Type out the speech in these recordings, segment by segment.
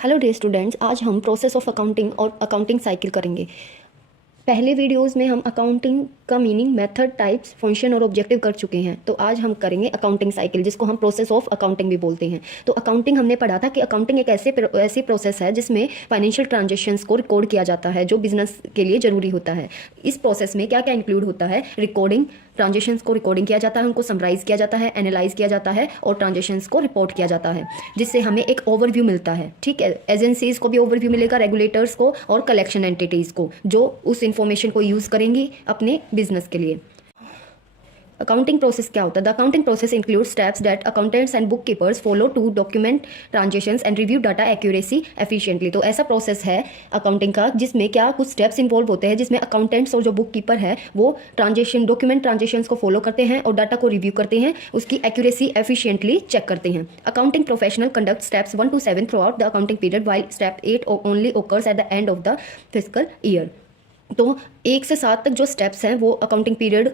Hello dear students, आज हम process of accounting और अकाउंटिंग साइकिल करेंगे। पहले वीडियोस में हम अकाउंटिंग का मीनिंग, मेथड, टाइप्स, फंक्शन और ऑब्जेक्टिव कर चुके हैं। तो आज हम करेंगे अकाउंटिंग साइकिल, जिसको हम प्रोसेस ऑफ अकाउंटिंग भी बोलते हैं। तो अकाउंटिंग हमने पढ़ा था कि अकाउंटिंग एक ऐसी प्रोसेस है जिसमें फाइनेंशियल ट्रांजेक्शंस को रिकॉर्ड किया जाता है, जो बिजनेस के लिए ज़रूरी होता है। इस प्रोसेस में क्या क्या इंक्लूड होता है? रिकॉर्डिंग, ट्रांजेक्शंस को रिकॉर्डिंग किया जाता है, उनको समराइज किया जाता है, एनालाइज किया जाता है और ट्रांजेक्शंस को रिपोर्ट किया जाता है, जिससे हमें एक ओवरव्यू मिलता है। ठीक है, एजेंसीज को भी ओवरव्यू मिलेगा, रेगुलेटर्स को और कलेक्शन एंटिटीज़ को, जो उस इंफॉर्मेशन को यूज़ करेंगी अपने बिजनेस के लिए। अकाउंटिंग प्रोसेस क्या होता है? The accounting process include steps that accountants and bookkeepers follow to document transactions and review data accuracy efficiently. तो ऐसा प्रोसेस है अकाउंटिंग का जिसमें क्या कुछ स्टेप्स इंवॉल्व होते हैं, जिसमें अकाउंटेंट्स और जो बुक कीपर है वो डॉक्यूमेंट ट्रांजेक्शंस को फॉलो करते हैं और डाटा को रिव्यू करते हैं, उसकी एक्यूरेसी एफिशिएंटली चेक करते हैं। Accounting professional conduct steps 1 to 7 through out the accounting period, while step 8 only occurs eight the end of the physical year. तो 1 से 7 तक जो स्टेप्स हैं वो अकाउंटिंग पीरियड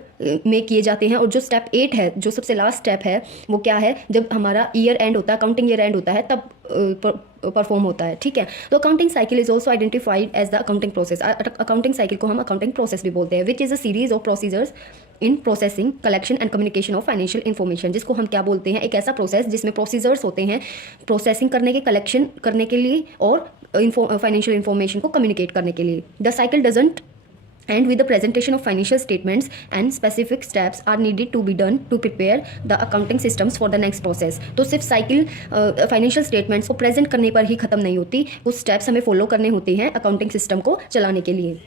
में किए जाते हैं, और जो स्टेप 8 है, जो सबसे लास्ट स्टेप है, वो क्या है? जब हमारा ईयर एंड होता है, अकाउंटिंग ईयर एंड होता है, तब परफॉर्म होता है। ठीक है, तो accounting cycle is also identified as the accounting process. Accounting cycle को हम अकाउंटिंग प्रोसेस भी बोलते हैं, which is a series of procedures in processing, collection and communication of financial information, जिसको हम क्या बोलते हैं? एक ऐसा प्रोसेस जिसमें प्रोसीजर्स होते हैं प्रोसेसिंग करने के, कलेक्शन करने के लिए और फाइनेंशियल इन्फॉर्मेशन को कम्युनिकेट करने के लिए। The cycle doesn't and with the presentation of financial statements and specific steps are needed to be done to prepare the accounting systems for the next process। तो सिर्फ साइकिल फाइनेंशियल स्टेटमेंट्स को present करने पर ही खत्म नहीं होती, कुछ steps हमें फॉलो करने होते हैं अकाउंटिंग सिस्टम को चलाने के लिए।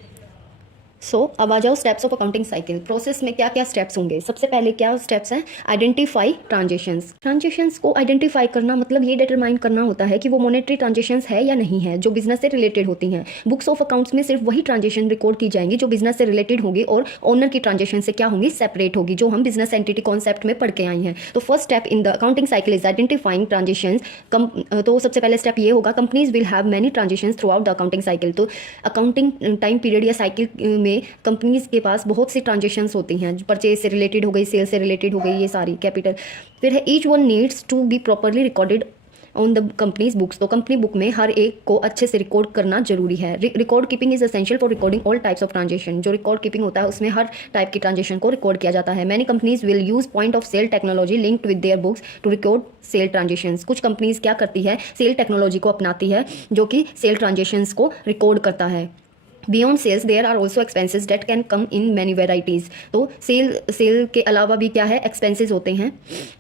अब आ जाओ steps of accounting cycle. Process में क्या क्या स्टेप्स होंगे? सबसे पहले क्या स्टेप्स हैं? Identify transactions. ट्रांजेक्शंस को आइडेंटिफाई करना मतलब ये डिटरमाइन करना होता है कि वो मॉनेटरी ट्रांजेक्शंस है या नहीं है, जो बिजनेस से रिलेटेड होती हैं। बुक्स ऑफ अकाउंट्स में सिर्फ वही ट्रांजेक्शन रिकॉर्ड की जाएंगी जो बिजनेस से रिलेटेड होगी, और ओनर की ट्रांजेक्शन से क्या होंगी? सेपरेट होगी, जो हम बिजनेस एंटिटी कॉन्सेप्ट में पढ़ के आई हैं। तो first step in the accounting cycle is identifying transactions. तो सबसे पहले स्टेप ये होगा, companies will have many transactions through out the accounting cycle. तो अकाउंटिंग टाइम पीरियड या साइकिल में कंपनीज के पास बहुत सी ट्रांजेक्शंस होती हैं, परचेज से रिलेटेड हो गई, सेल से रिलेटेड हो गई, ये सारी कैपिटल। फिर है each one needs to be properly recorded on the company's books. तो कंपनी बुक में हर एक को अच्छे से रिकॉर्ड करना जरूरी है। Record keeping is essential for recording all types of transaction. जो रिकॉर्ड कीपिंग होता है उसमें हर टाइप की ट्रांजेक्शन को रिकॉर्ड किया जाता है। Many companies will use point of sale technology linked with their books to record sale transactions. कुछ कंपनीज क्या करती है? सेल टेक्नोलॉजी को अपनाती है, जो कि सेल ट्रांजेक्शंस को रिकॉर्ड करता है। Beyond sales there are also expenses that can come in many varieties. तो सेल के अलावा भी क्या है? एक्सपेंसेस होते हैं।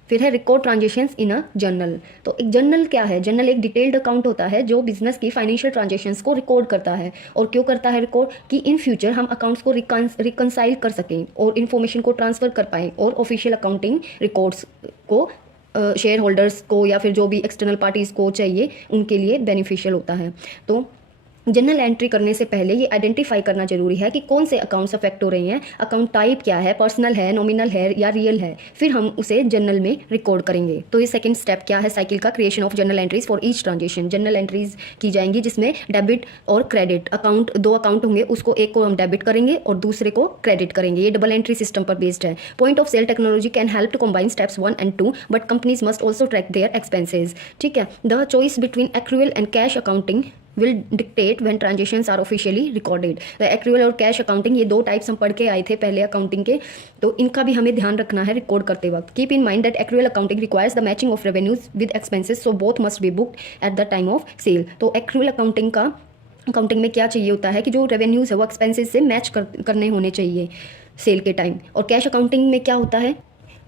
फिर है रिकॉर्ड ट्रांजेक्शंस इन अ जर्नल। तो एक जर्नल क्या है? जर्नल एक डिटेल्ड अकाउंट होता है जो बिजनेस की फाइनेंशियल ट्रांजेक्शंस को रिकॉर्ड करता है। और क्यों करता है रिकॉर्ड? कि इन फ्यूचर हम अकाउंट्स को रिकनसाइल कर सकें और इन्फॉर्मेशन को ट्रांसफ़र कर पाएँ, और ऑफिशियल अकाउंटिंग रिकॉर्ड्स को शेयर होल्डर्स को या फिर जो भी एक्सटर्नल पार्टीज़ को चाहिए उनके लिए बेनिफिशियल होता है। तो जनरल एंट्री करने से पहले ये आइडेंटिफाई करना जरूरी है कि कौन से अकाउंट्स अफेक्ट हो रहे हैं, अकाउंट टाइप क्या है, पर्सनल है, नॉमिनल है या रियल है। फिर हम उसे जर्नल में रिकॉर्ड करेंगे। तो ये सेकंड स्टेप क्या है साइकिल का? Creation of journal entries for each transaction. Journal entries की जाएंगी जिसमें डेबिट और क्रेडिट अकाउंट, दो अकाउंट होंगे, उसको एक को हम डेबिट करेंगे और दूसरे को क्रेडिट करेंगे। ये डबल एंट्री सिस्टम पर बेस्ड है। Point of sale technology can help to combine steps 1 and 2, but companies must also track their expenses. ठीक है, the choice between accrual and cash accounting will dictate when transactions are officially recorded। तो accrual और cash accounting, ये दो types हम पढ़ के आए थे पहले अकाउंटिंग के, तो इनका भी हमें ध्यान रखना है रिकॉर्ड करते वक्त। Keep in mind that accrual accounting requires the matching of revenues with expenses, so both must be booked at the time of sale. तो एक्रूअल अकाउंटिंग में क्या चाहिए होता है कि जो रेवेन्यूज है वो एक्सपेंसेस से मैच करने होने चाहिए सेल के टाइम। और कैश अकाउंटिंग में क्या होता है?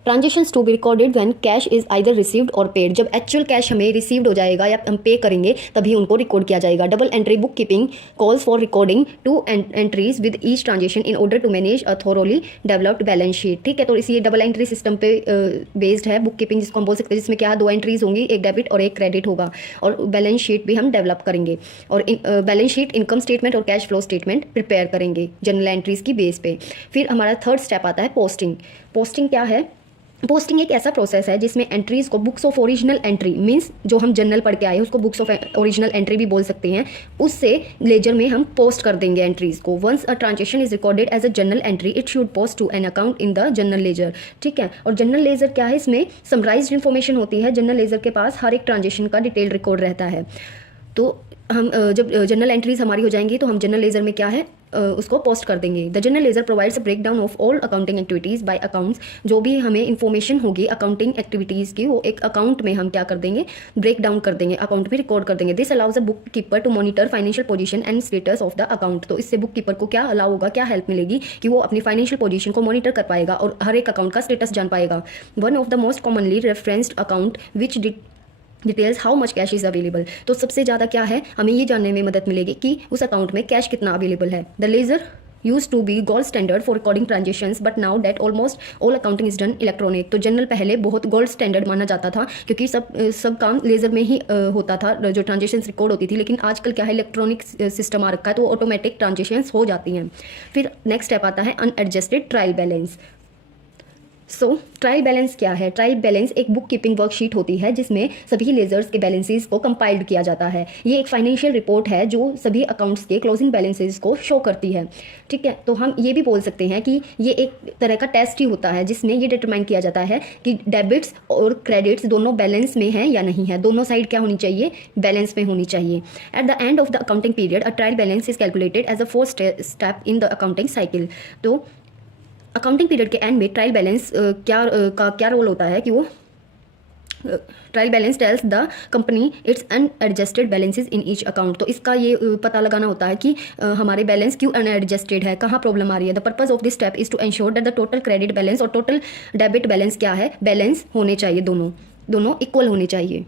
Transactions to be recorded when cash is either received और पेड। जब एक्चुअल कैश हमें रिसीव्ड हो जाएगा या हम पे करेंगे तभी उनको रिकॉर्ड किया जाएगा। Double entry bookkeeping calls for recording two entries with each transaction in order to manage a thoroughly developed balance sheet. ठीक है, तो इसी डबल एंट्री सिस्टम पे बेस्ड है बुक कीपिंग, जिसको हम बोल सकते हैं, जिसमें क्या 2 एंट्रीज होंगी, एक डेबिट और एक क्रेडिट होगा, और बैलेंस शीट भी हम डेवलप करेंगे। और बैलेंस शीट, इनकम स्टेटमेंट और कैश फ्लो स्टेटमेंट प्रिपेयर करेंगे जनरल एंट्रीज की बेस पे। फिर हमारा थर्ड स्टेप आता है पोस्टिंग। पोस्टिंग क्या है? पोस्टिंग एक ऐसा प्रोसेस है जिसमें एंट्रीज को books of original entry, means जो हम जर्नल पढ़ के आए हैं उसको बुक्स ऑफ ओरिजिनल एंट्री भी बोल सकते हैं, उससे लेजर में हम पोस्ट कर देंगे एंट्रीज को। Once a transaction is recorded as a journal entry, it should post to an account in the journal ledger. ठीक है, और जर्नल लेजर क्या है? इसमें समराइज्ड इन्फॉर्मेशन होती है। जर्नल लेजर के पास हर एक ट्रांजेक्शन का डिटेल रिकॉर्ड रहता है। तो हम जब जनरल एंट्रीज हमारी हो जाएंगी तो हम जनरल लेजर में क्या है उसको पोस्ट कर देंगे। The general ledger provides a breakdown of all accounting activities by accounts. जो भी हमें इन्फॉर्मेशन होगी अकाउंटिंग एक्टिविटीज़ की वो एक अकाउंट में हम क्या कर देंगे, ब्रेक डाउन कर देंगे, अकाउंट में रिकॉर्ड कर देंगे। This allows a bookkeeper to monitor financial position and status of the account. तो इससे बुक कीपर को क्या अलाउ होगा, क्या हेल्प मिलेगी कि वो अपनी फाइनेंशियल पोजीशन को मॉनिटर कर पाएगा और हर एक अकाउंट का स्टेटस जान पाएगा। One of the most commonly referenced account which details how much cash is available. तो सबसे ज़्यादा क्या है, हमें ये जानने में मदद मिलेगी कि उस अकाउंट में कैश कितना अवेलेबल है। The ledger use to be gold standard for recording transactions but now that almost all accounting is done electronic. तो जनरल पहले बहुत गोल्ड स्टैंडर्ड माना जाता था क्योंकि सब काम लेजर में ही होता था, जो ट्रांजेक्शंस रिकॉर्ड होती थी। लेकिन आजकल क्या है, इलेक्ट्रॉनिक सिस्टम आ रखा है तो ऑटोमेटिक ट्रांजेक्शंस हो जाती हैं। फिर नेक्स्ट स्टेप आता है अनएडजस्टेड ट्रायल बैलेंस। सो ट्रायल बैलेंस क्या है? ट्रायल बैलेंस एक बुक कीपिंग वर्कशीट होती है जिसमें सभी लेजर्स के बैलेंसेस को कंपाइल्ड किया जाता है। ये एक फाइनेंशियल रिपोर्ट है जो सभी अकाउंट्स के क्लोजिंग बैलेंसेस को शो करती है। ठीक है, तो हम ये भी बोल सकते हैं कि ये एक तरह का टेस्ट ही होता है जिसमें ये डिटरमाइन किया जाता है कि डेबिट्स और क्रेडिट्स दोनों बैलेंस में हैं या नहीं है। दोनों साइड क्या होनी चाहिए, बैलेंस में होनी चाहिए। At the end of the accounting period a trial balance is calculated as a fourth step in the accounting cycle. तो अकाउंटिंग पीरियड के एंड में ट्रायल बैलेंस का क्या रोल होता है कि वो trial balance tells the company its unadjusted balances in each account. तो इसका ये पता लगाना होता है कि हमारे बैलेंस क्यों अनएडजस्टेड है, कहाँ प्रॉब्लम आ रही है। The purpose of this step is to ensure that the total credit balance और टोटल डेबिट बैलेंस क्या है, बैलेंस होने चाहिए, दोनों इक्वल होने चाहिए।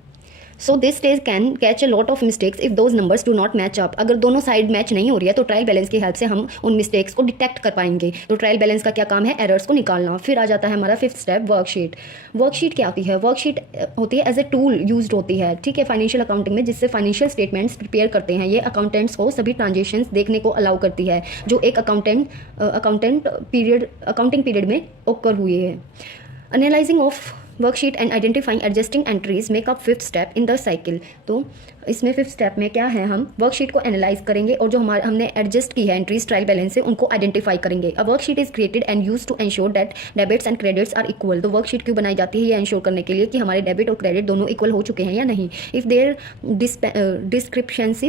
So this stage can catch a lot of mistakes if those numbers do not match up. अगर दोनों साइड मैच नहीं हो रही है तो ट्रायल बैलेंस की हेल्प से हम उन मिस्टेक्स को डिटेक्ट कर पाएंगे। तो ट्रायल बैलेंस का क्या काम है, एरर्स को निकालना। फिर आ जाता है हमारा फिफ्थ स्टेप वर्कशीट। वर्कशीट क्या होती है? वर्कशीट होती है एज ए टूल यूज होती है, ठीक है, फाइनेंशियल अकाउंटिंग में, जिससे फाइनेंशियल स्टेटमेंट्स प्रिपेयर करते हैं। ये अकाउंटेंट्स को सभी ट्रांजेक्शन्स देखने को अलाउ करती है जो एक अकाउंटिंग पीरियड में ओकर हुए हैं। Analysing of worksheet and identifying adjusting entries make up fifth step in the cycle. तो इसमें फिफ्थ स्टेप में क्या है, हम वर्कशीट को एनालाइज करेंगे और जो हमने एडजस्ट की है एंट्रीज ट्रायल बैलेंस से उनको आइडेंटिफाई करेंगे। A worksheet is created and use to ensure that debits and credits are equal. तो वर्कशीट क्यों बनाई जाती है, ये एंश्योर करने के लिए कि हमारे डेबिट और क्रेडिट दोनों इक्वल हो चुके हैं या नहीं। If there descriptions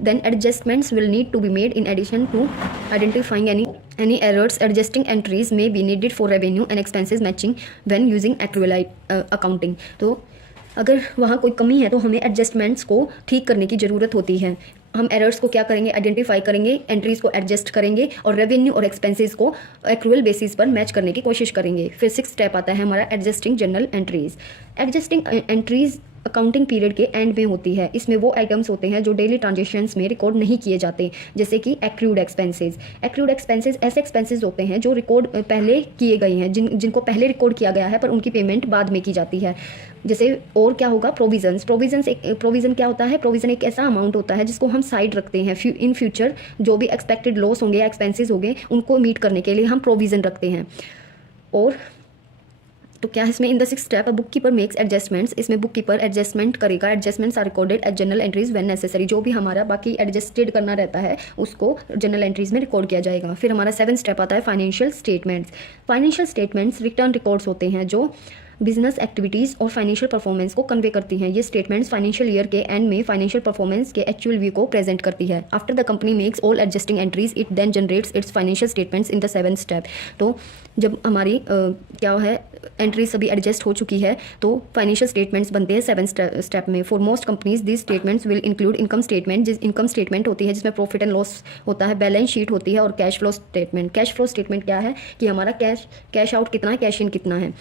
then adjustments will need to be made in addition to identifying any errors. Adjusting entries may be needed for revenue and expenses matching when using accrual accounting. तो अगर वहाँ कोई कमी है तो हमें एडजस्टमेंट्स को ठीक करने की ज़रूरत होती है। हम एरर्स को क्या करेंगे, आइडेंटिफाई करेंगे, एंट्रीज़ को एडजस्ट करेंगे और रेवेन्यू और एक्सपेंसेस को एक्रूअल बेसिस पर मैच करने की कोशिश करेंगे। फिर सिक्स स्टेप आता है हमारा adjusting general entries. Adjusting entries accounting period के एंड में होती है। इसमें वो आइटम्स होते हैं जो डेली ट्रांजेक्शन्स में रिकॉर्ड नहीं किए जाते, जैसे कि एक्रूड एक्सपेंसेस। एक्रूड एक्सपेंसेस ऐसे एक्सपेंसेस होते हैं जो रिकॉर्ड पहले किए गए हैं, जिनको पहले रिकॉर्ड किया गया है पर उनकी पेमेंट बाद में की जाती है। जैसे और क्या होगा, प्रोविजंस। प्रोविज़न क्या होता है, प्रोविज़न एक ऐसा अमाउंट होता है जिसको हम साइड रखते हैं। इन फ्यूचर जो भी एक्सपेक्टेड लॉस होंगे या एक्सपेंसेस होंगे उनको मीट करने के लिए हम प्रोविज़न रखते हैं। और तो क्या है इसमें, in the six step bookkeeper makes adjustments. इसमें बुक कीपर एडजस्टमेंट करेगा। Adjustments are recorded as general entries when necessary. जो भी हमारा बाकी एडजस्टेड करना रहता है उसको जनरल एंट्रीज में रिकॉर्ड किया जाएगा। फिर हमारा सेवन स्टेप आता है financial statements. Financial statements return records होते हैं जो बिजनेस एक्टिविटीज़ और फाइनेंशियल परफॉर्मेंस को कन्वे करती हैं। ये स्टेटमेंट्स फाइनेंशियल ईयर के एंड में फाइनेंशियल परफॉर्मेंस के एक्चुअल व्यू को प्रेजेंट करती है। After the company makes all adjusting entries it then generates its financial statements in the seven step. तो जब हमारी क्या है एंट्रीज सभी एडजस्ट हो चुकी है तो फाइनेंशियल स्टेटमेंट्स बनते हैं सेवन स्टेप में। For most companies this statements will include income statement, जिस इनकम स्टेटमेंट होती है जिसमें प्रॉफिट एंड लॉस होता है, बैलेंस शीट होती है और cash flow statement. Cash flow statement क्या है कि हमारा कैश आउट कितना है, कैश इन कितना है।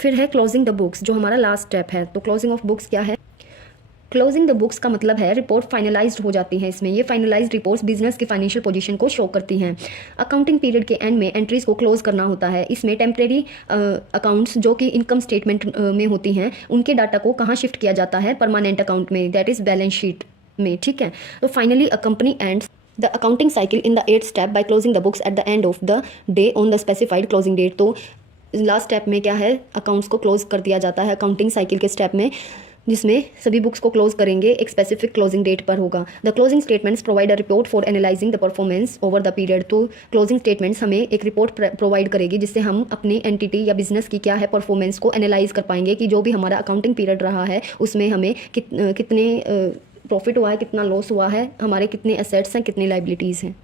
फिर है क्लोजिंग द बुक्स, जो हमारा लास्ट स्टेप है। तो क्लोजिंग ऑफ बुक्स क्या है, क्लोजिंग द बुक्स का मतलब है रिपोर्ट फाइनलाइज्ड हो जाती है। इसमें ये फाइनलाइज्ड रिपोर्ट्स बिजनेस की फाइनेंशियल पोजीशन को शो करती हैं। अकाउंटिंग पीरियड के एंड में एंट्रीज को क्लोज करना होता है। इसमें टेम्परेरी अकाउंट्स जो कि इनकम स्टेटमेंट में होती हैं उनके डाटा को कहाँ शिफ्ट किया जाता है, परमानेंट अकाउंट में, दैट इज़ बैलेंस शीट में, ठीक है। तो finally a company ends the accounting cycle in the 8th step by closing the books at the end of the day on the specified closing date. तो last step में क्या है, accounts को close कर दिया जाता है अकाउंटिंग साइकिल के स्टेप में, जिसमें सभी बुक्स को क्लोज करेंगे एक स्पेसिफिक क्लोजिंग डेट पर होगा। The closing statements provide a report for analysing the performance over the period. तो क्लोजिंग स्टेटमेंट्स हमें एक रिपोर्ट प्रोवाइड करेगी जिससे हम अपनी एंटिटी या बिजनेस की क्या है परफॉर्मेंस को एनालाइज कर पाएंगे कि जो भी हमारा अकाउंटिंग पीरियड रहा है उसमें हमें प्रॉफिट हुआ है, कितना लॉस हुआ है, हमारे कितने एसेट्स हैं, कितनी लाइबिलिटीज़ हैं।